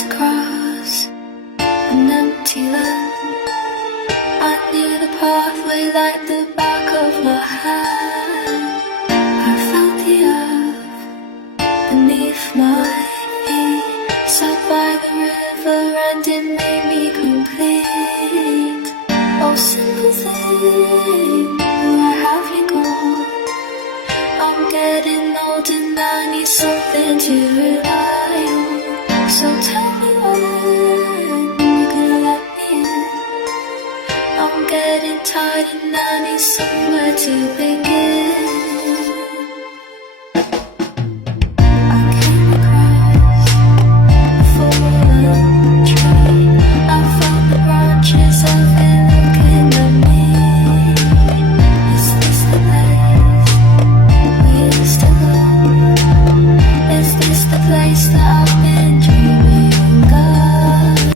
to cross an empty land. I knew the pathway like the back of my hand. I felt the earth beneath my feet. Sat by the river and it made me complete. Oh, simple thing, where have you gone? I'm getting old and I need something to rely on. So tell me when you can let me in. I'm getting tired and I need somewhere